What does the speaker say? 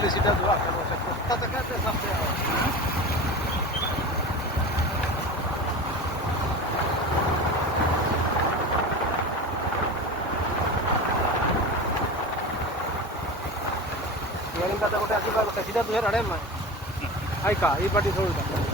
चालली सीटा धुवा आता काय ते सांगते गोटे आस सीधा तुझे रड़े में आई का ये पार्टी छोड़